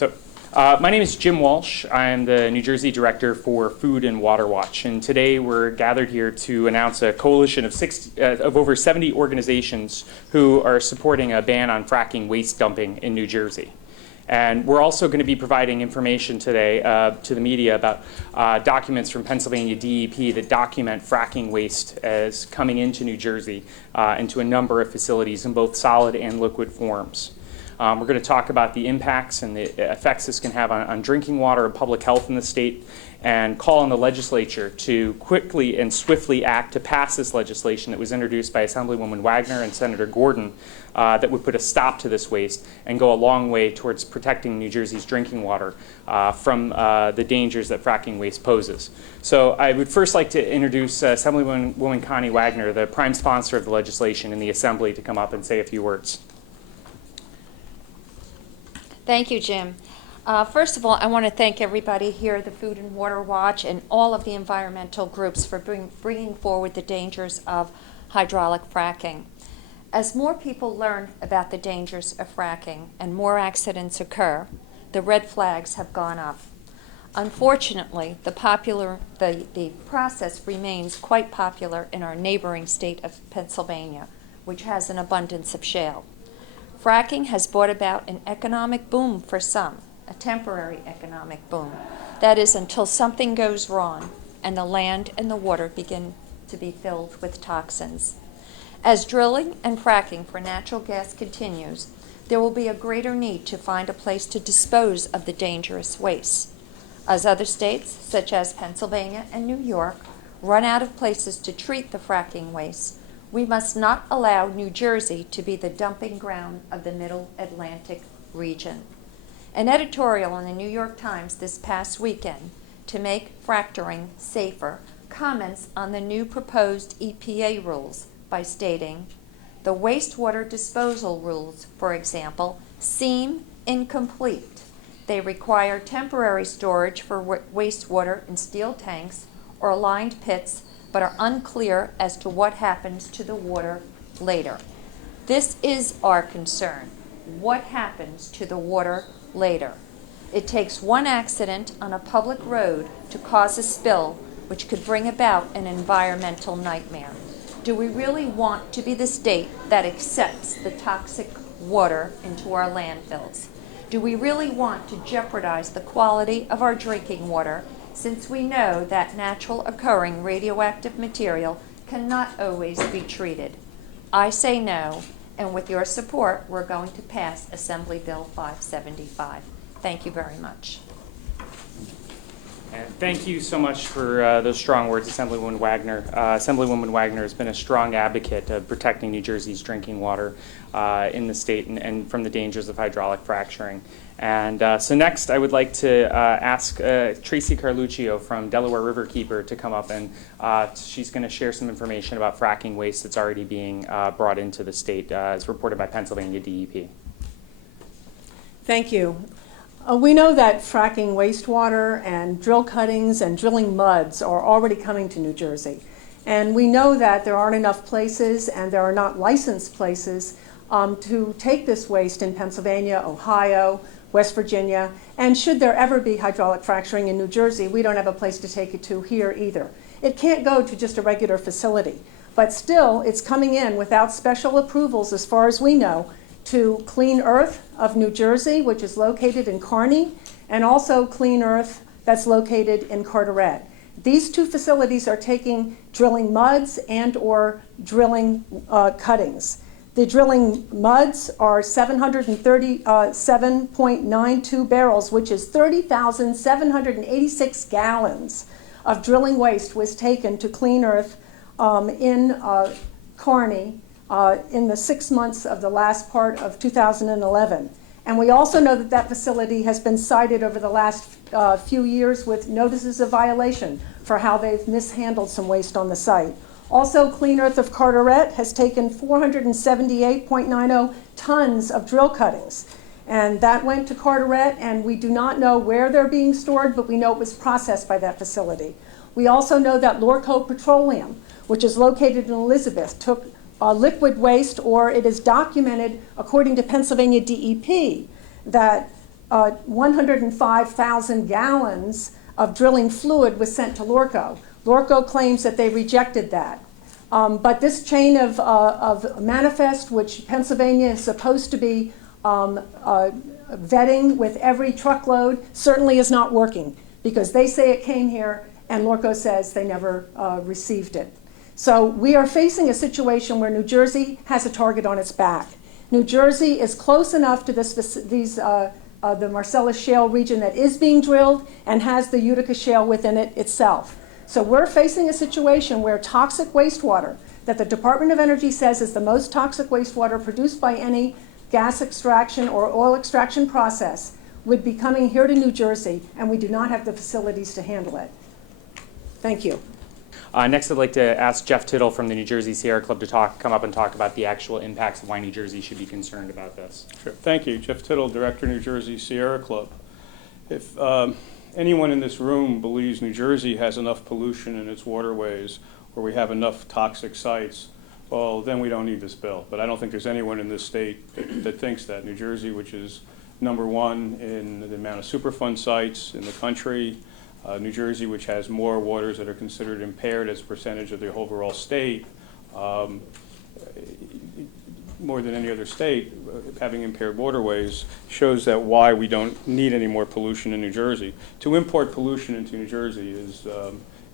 My name is Jim Walsh. I'm the New Jersey Director for Food and Water Watch, and today we're gathered here to announce a coalition of over 70 organizations who are supporting a ban on fracking waste dumping in New Jersey. And we're also going to be providing information today to the media about documents from Pennsylvania DEP that document fracking waste as coming into New Jersey into a number of facilities in both solid and liquid forms. We're going to talk about the impacts and the effects this can have on drinking water and public health in the state, and call on the legislature to quickly and swiftly act to pass this legislation that was introduced by Assemblywoman Wagner and Senator Gordon that would put a stop to this waste and go a long way towards protecting New Jersey's drinking water from the dangers that fracking waste poses. So I would first like to introduce Assemblywoman Connie Wagner, the prime sponsor of the legislation in the Assembly, to come up and say a few words. Thank you, Jim. First of all, I want to thank everybody here at the Food and Water Watch and all of the environmental groups for bringing forward the dangers of hydraulic fracking. As more people learn about the dangers of fracking and more accidents occur, the red flags have gone up. Unfortunately, the process remains quite popular in our neighboring state of Pennsylvania, which has an abundance of shale. Fracking has brought about an economic boom for some, a temporary economic boom. That is, until something goes wrong and the land and the water begin to be filled with toxins. As drilling and fracking for natural gas continues, there will be a greater need to find a place to dispose of the dangerous waste. As other states, such as Pennsylvania and New York, run out of places to treat the fracking waste, we must not allow New Jersey to be the dumping ground of the Middle Atlantic region. An editorial in the New York Times this past weekend, to make fracturing safer, comments on the new proposed EPA rules by stating, "The wastewater disposal rules, for example, seem incomplete. They require temporary storage for wastewater in steel tanks or lined pits, but are unclear as to what happens to the water later." This is our concern. What happens to the water later? It takes one accident on a public road to cause a spill, which could bring about an environmental nightmare. Do we really want to be the state that accepts the toxic water into our landfills? Do we really want to jeopardize the quality of our drinking water, since we know that natural occurring radioactive material cannot always be treated? I say no, and with your support, we're going to pass Assembly Bill 575. Thank you very much. And thank you so much for those strong words, Assemblywoman Wagner. Assemblywoman Wagner has been a strong advocate of protecting New Jersey's drinking water in the state and from the dangers of hydraulic fracturing. And so next, I would like to ask Tracy Carluccio from Delaware Riverkeeper to come up, and she's going to share some information about fracking waste that's already being brought into the state, as reported by Pennsylvania DEP. Thank you. We know that fracking wastewater and drill cuttings and drilling muds are already coming to New Jersey. And we know that there aren't enough places and there are not licensed places to take this waste in Pennsylvania, Ohio, West Virginia, and should there ever be hydraulic fracturing in New Jersey, we don't have a place to take it to here either. It can't go to just a regular facility, but still it's coming in without special approvals, as far as we know, to Clean Earth of New Jersey, which is located in Kearney, and also Clean Earth that's located in Carteret. These two facilities are taking drilling muds and or drilling cuttings. The drilling muds are 737.92 barrels, which is 30,786 gallons of drilling waste was taken to Clean Earth in Kearney in the 6 months of the last part of 2011. And we also know that that facility has been cited over the last few years with notices of violation for how they've mishandled some waste on the site. Also, Clean Earth of Carteret has taken 478.90 tons of drill cuttings. And that went to Carteret, and we do not know where they're being stored, but we know it was processed by that facility. We also know that Lorco Petroleum, which is located in Elizabeth, took liquid waste, or it is documented according to Pennsylvania DEP that 105,000 gallons of drilling fluid was sent to Lorco. Lorco claims that they rejected that. But this chain of manifest, which Pennsylvania is supposed to be vetting with every truckload, certainly is not working, because they say it came here and Lorco says they never received it. So we are facing a situation where New Jersey has a target on its back. New Jersey is close enough to the Marcellus Shale region that is being drilled and has the Utica Shale within it itself. So we're facing a situation where toxic wastewater that the Department of Energy says is the most toxic wastewater produced by any gas extraction or oil extraction process would be coming here to New Jersey, and we do not have the facilities to handle it. Thank you. Next, I'd like to ask Jeff Tittle from the New Jersey Sierra Club to come up and talk about the actual impacts of why New Jersey should be concerned about this. Sure. Thank you. Jeff Tittle, Director, New Jersey Sierra Club. If anyone in this room believes New Jersey has enough pollution in its waterways or we have enough toxic sites, well, then we don't need this bill. But I don't think there's anyone in this state that thinks that. New Jersey, which is #1 in the amount of Superfund sites in the country, New Jersey, which has more waters that are considered impaired as a percentage of the overall state, more than any other state, having impaired waterways, shows that why we don't need any more pollution in New Jersey. To import pollution into New Jersey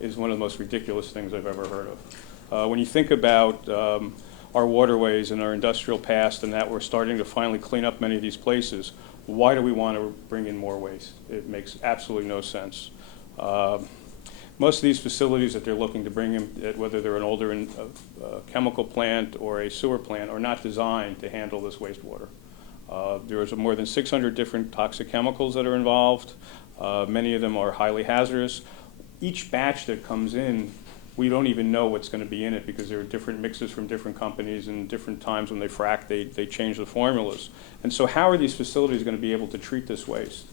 is one of the most ridiculous things I've ever heard of. When you think about our waterways and our industrial past and that we're starting to finally clean up many of these places, why do we want to bring in more waste? It makes absolutely no sense. Most of these facilities that they're looking to bring in, whether they're an older chemical plant or a sewer plant, are not designed to handle this wastewater. There's more than 600 different toxic chemicals that are involved. Many of them are highly hazardous. Each batch that comes in, we don't even know what's going to be in it because there are different mixes from different companies, and different times when they frack, they change the formulas. And so how are these facilities going to be able to treat this waste?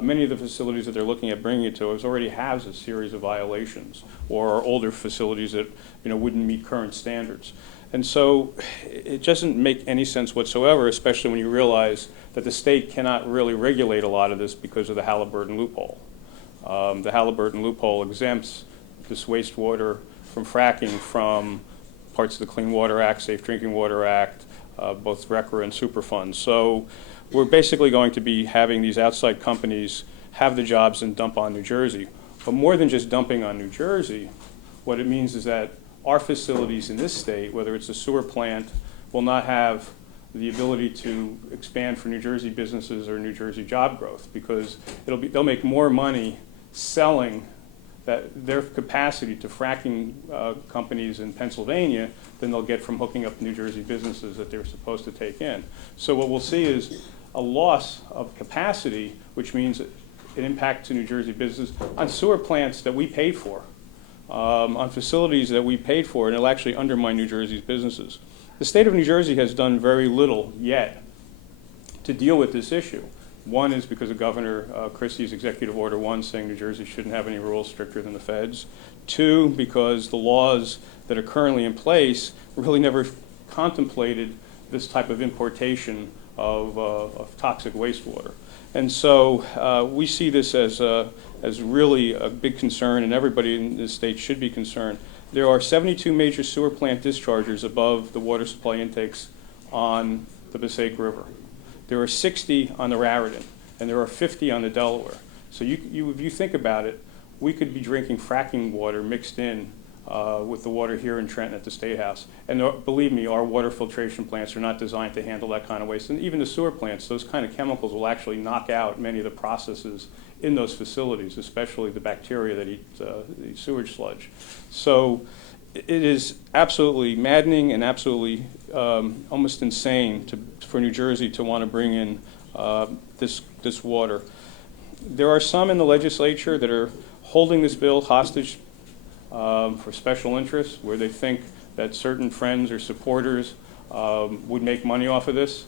Many of the facilities that they're looking at bringing it to us already has a series of violations, or are older facilities that wouldn't meet current standards. And so it doesn't make any sense whatsoever, especially when you realize that the state cannot really regulate a lot of this because of the Halliburton loophole. The Halliburton loophole exempts this wastewater from fracking from parts of the Clean Water Act, Safe Drinking Water Act, both RCRA and Superfund. So we're basically going to be having these outside companies have the jobs and dump on New Jersey. But more than just dumping on New Jersey, what it means is that our facilities in this state, whether it's a sewer plant, will not have the ability to expand for New Jersey businesses or New Jersey job growth, because they'll make more money selling their capacity to fracking companies in Pennsylvania than they'll get from hooking up New Jersey businesses that they're supposed to take in. So what we'll see is a loss of capacity, which means an impact to New Jersey businesses on sewer plants that we paid for, on facilities that we paid for, and it'll actually undermine New Jersey's businesses. The state of New Jersey has done very little yet to deal with this issue. One is because of Governor Christie's Executive Order 1 saying New Jersey shouldn't have any rules stricter than the feds. Two, because the laws that are currently in place really never contemplated this type of importation of toxic wastewater. And so we see this as really a big concern, and everybody in this state should be concerned. There are 72 major sewer plant dischargers above the water supply intakes on the Passaic River. There are 60 on the Raritan, and there are 50 on the Delaware. So if you think about it, we could be drinking fracking water mixed in with the water here in Trenton at the State House. And believe me, our water filtration plants are not designed to handle that kind of waste. And even the sewer plants, those kind of chemicals will actually knock out many of the processes in those facilities, especially the bacteria that eat the sewage sludge. So it is absolutely maddening and absolutely almost insane for New Jersey to want to bring in this water. There are some in the legislature that are holding this bill hostage for special interests, where they think that certain friends or supporters would make money off of this.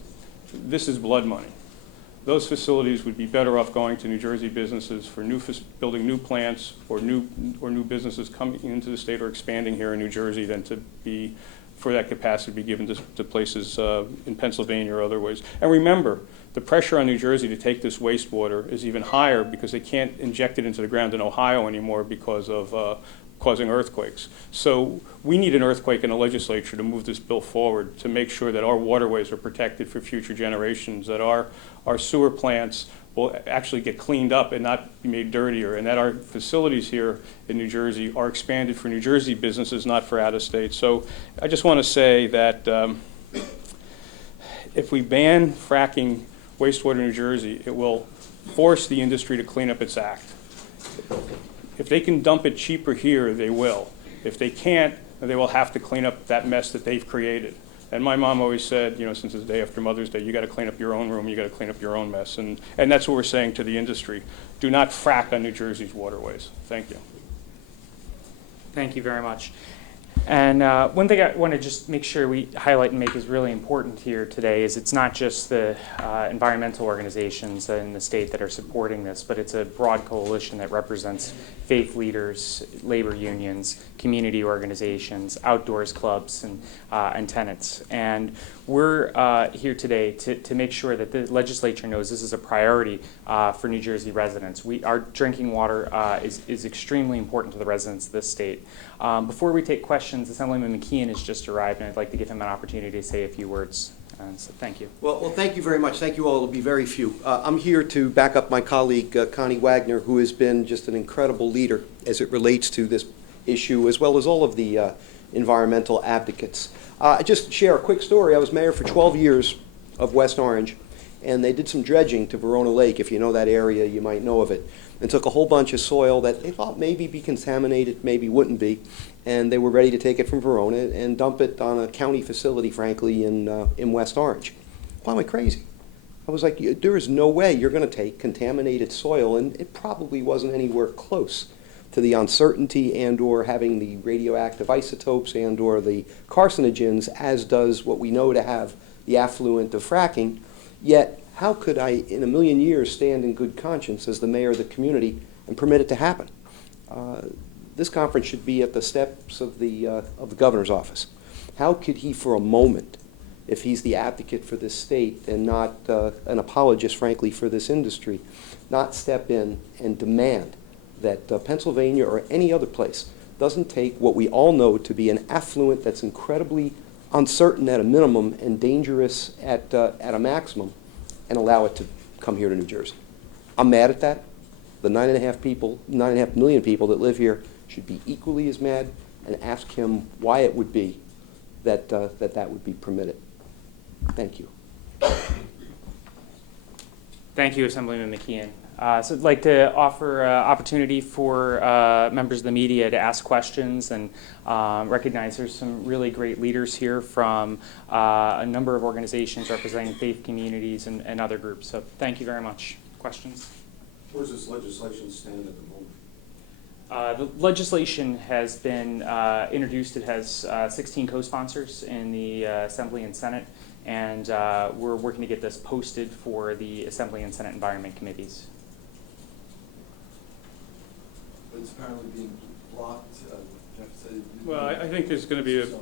This is blood money. Those facilities would be better off going to New Jersey businesses for building new plants or new businesses coming into the state or expanding here in New Jersey than to be for that capacity to be given to places in Pennsylvania or other ways. And remember, the pressure on New Jersey to take this wastewater is even higher because they can't inject it into the ground in Ohio anymore because of causing earthquakes. So we need an earthquake in the legislature to move this bill forward to make sure that our waterways are protected for future generations, that our sewer plants will actually get cleaned up and not be made dirtier, and that our facilities here in New Jersey are expanded for New Jersey businesses, not for out-of-state. So I just want to say that if we ban fracking wastewater in New Jersey, it will force the industry to clean up its act. If they can dump it cheaper here, they will. If they can't, they will have to clean up that mess that they've created. And my mom always said, since it's the day after Mother's Day, you got to clean up your own room, you got to clean up your own mess. And that's what we're saying to the industry. Do not frack on New Jersey's waterways. Thank you. Thank you very much. And one thing I want to just make sure we highlight and make is really important here today is it's not just the environmental organizations in the state that are supporting this, but it's a broad coalition that represents faith leaders, labor unions, community organizations, outdoors clubs, and tenants. And we're here today to make sure that the legislature knows this is a priority for New Jersey residents. Our drinking water is extremely important to the residents of this state. Before we take questions, Assemblyman McKeon has just arrived, and I'd like to give him an opportunity to say a few words. So thank you. Well, thank you very much. Thank you all. It'll be very few. I'm here to back up my colleague, Connie Wagner, who has been just an incredible leader as it relates to this issue, as well as all of the environmental advocates. I just share a quick story. I was mayor for 12 years of West Orange, and they did some dredging to Verona Lake. If you know that area, you might know of it. And took a whole bunch of soil that they thought maybe be contaminated, maybe wouldn't be, and they were ready to take it from Verona and dump it on a county facility, frankly, in West Orange. Why am I crazy? I was like, there is no way you're going to take contaminated soil, and it probably wasn't anywhere close to the uncertainty and or having the radioactive isotopes and or the carcinogens as does what we know to have the affluent of fracking. Yet, how could I, in a million years, stand in good conscience as the mayor of the community and permit it to happen? This conference should be at the steps of the governor's office. How could he, for a moment, if he's the advocate for this state and not an apologist, frankly, for this industry, not step in and demand that Pennsylvania or any other place doesn't take what we all know to be an affluent that's incredibly uncertain at a minimum and dangerous at a maximum, and allow it to come here to New Jersey. I'm mad at that. The 9.5 million people that live here should be equally as mad, and ask him why it would be that that would be permitted. Thank you. Thank you, Assemblyman McKeon. So I'd like to offer opportunity for members of the media to ask questions and recognize there's some really great leaders here from a number of organizations representing faith communities and other groups. So thank you very much. Questions? Where does this legislation stand at the moment? The legislation has been introduced. It has 16 co-sponsors in the Assembly and Senate, and we're working to get this posted for the Assembly and Senate Environment Committees. But it's apparently being blocked. Well, I think there's going to be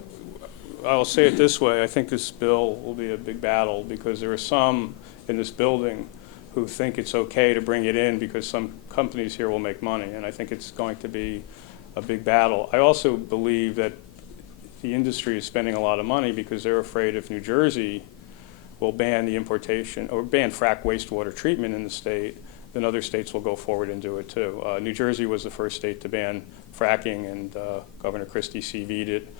I'll say it this way, I think this bill will be a big battle because there are some in this building who think it's okay to bring it in because some companies here will make money, and I think it's going to be a big battle. I also believe that the industry is spending a lot of money because they're afraid if New Jersey will ban the importation or ban frack wastewater treatment in the state, then other states will go forward and do it too. New Jersey was the first state to ban fracking, and Governor Christie CV'd it,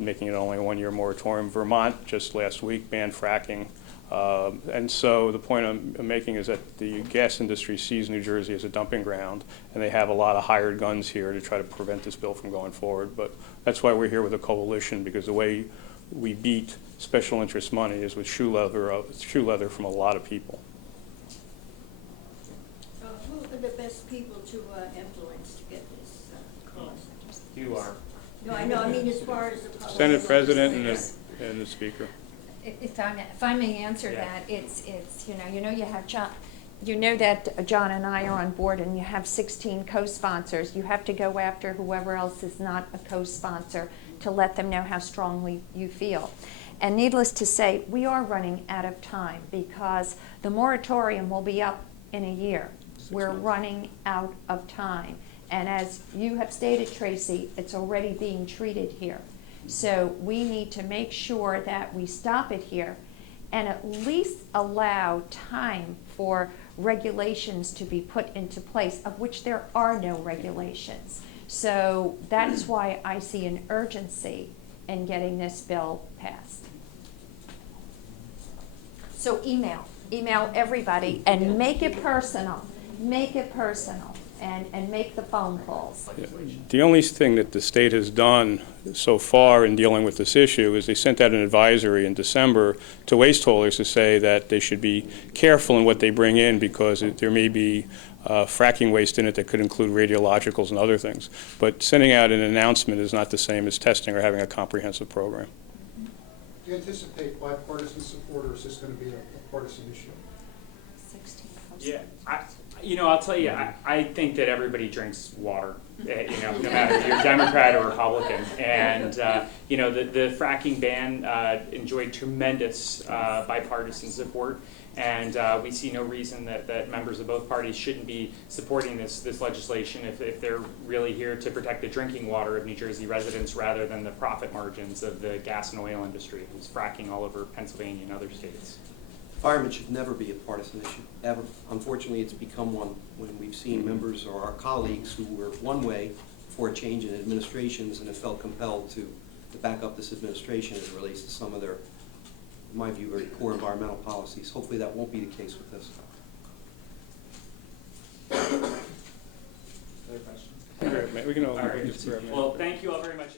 making it only a one-year moratorium. Vermont just last week banned fracking. And so the point I'm making is that the gas industry sees New Jersey as a dumping ground, and they have a lot of hired guns here to try to prevent this bill from going forward. But that's why we're here with a coalition, because the way we beat special interest money is with shoe leather from a lot of people. Who are the best people to influence to get this cause? You are. No, I know. I mean, as far as the public. Senate President and the Speaker. If I may answer that, it's you know you have John, you know that John and I are on board, and you have 16 co-sponsors. You have to go after whoever else is not a co-sponsor to let them know how strongly you feel. And needless to say, we are running out of time because the moratorium will be up in a year. We're running out of time. And as you have stated, Tracy, it's already being treated here. So we need to make sure that we stop it here and at least allow time for regulations to be put into place, of which there are no regulations. So that is why I see an urgency in getting this bill passed. So email everybody and make it personal. Make it personal and make the phone calls. The only thing that the state has done so far in dealing with this issue is they sent out an advisory in December to waste haulers to say that they should be careful in what they bring in because there may be fracking waste in it that could include radiologicals and other things. But sending out an announcement is not the same as testing or having a comprehensive program. Do you anticipate bipartisan support, or is this going to be a partisan issue? Yeah, I'll tell you, I think that everybody drinks water, no matter if you're Democrat or Republican. And, the fracking ban enjoyed tremendous bipartisan support. And we see no reason that members of both parties shouldn't be supporting this legislation if they're really here to protect the drinking water of New Jersey residents rather than the profit margins of the gas and oil industry who's fracking all over Pennsylvania and other states. Firemen should never be a partisan issue, ever. Unfortunately, it's become one when we've seen members or our colleagues who were one way for a change in administrations and have felt compelled to back up this administration as it relates to some of their, in my view, very poor environmental policies. Hopefully that won't be the case with this. We can all All right. just grab it. Well, thank you all very much.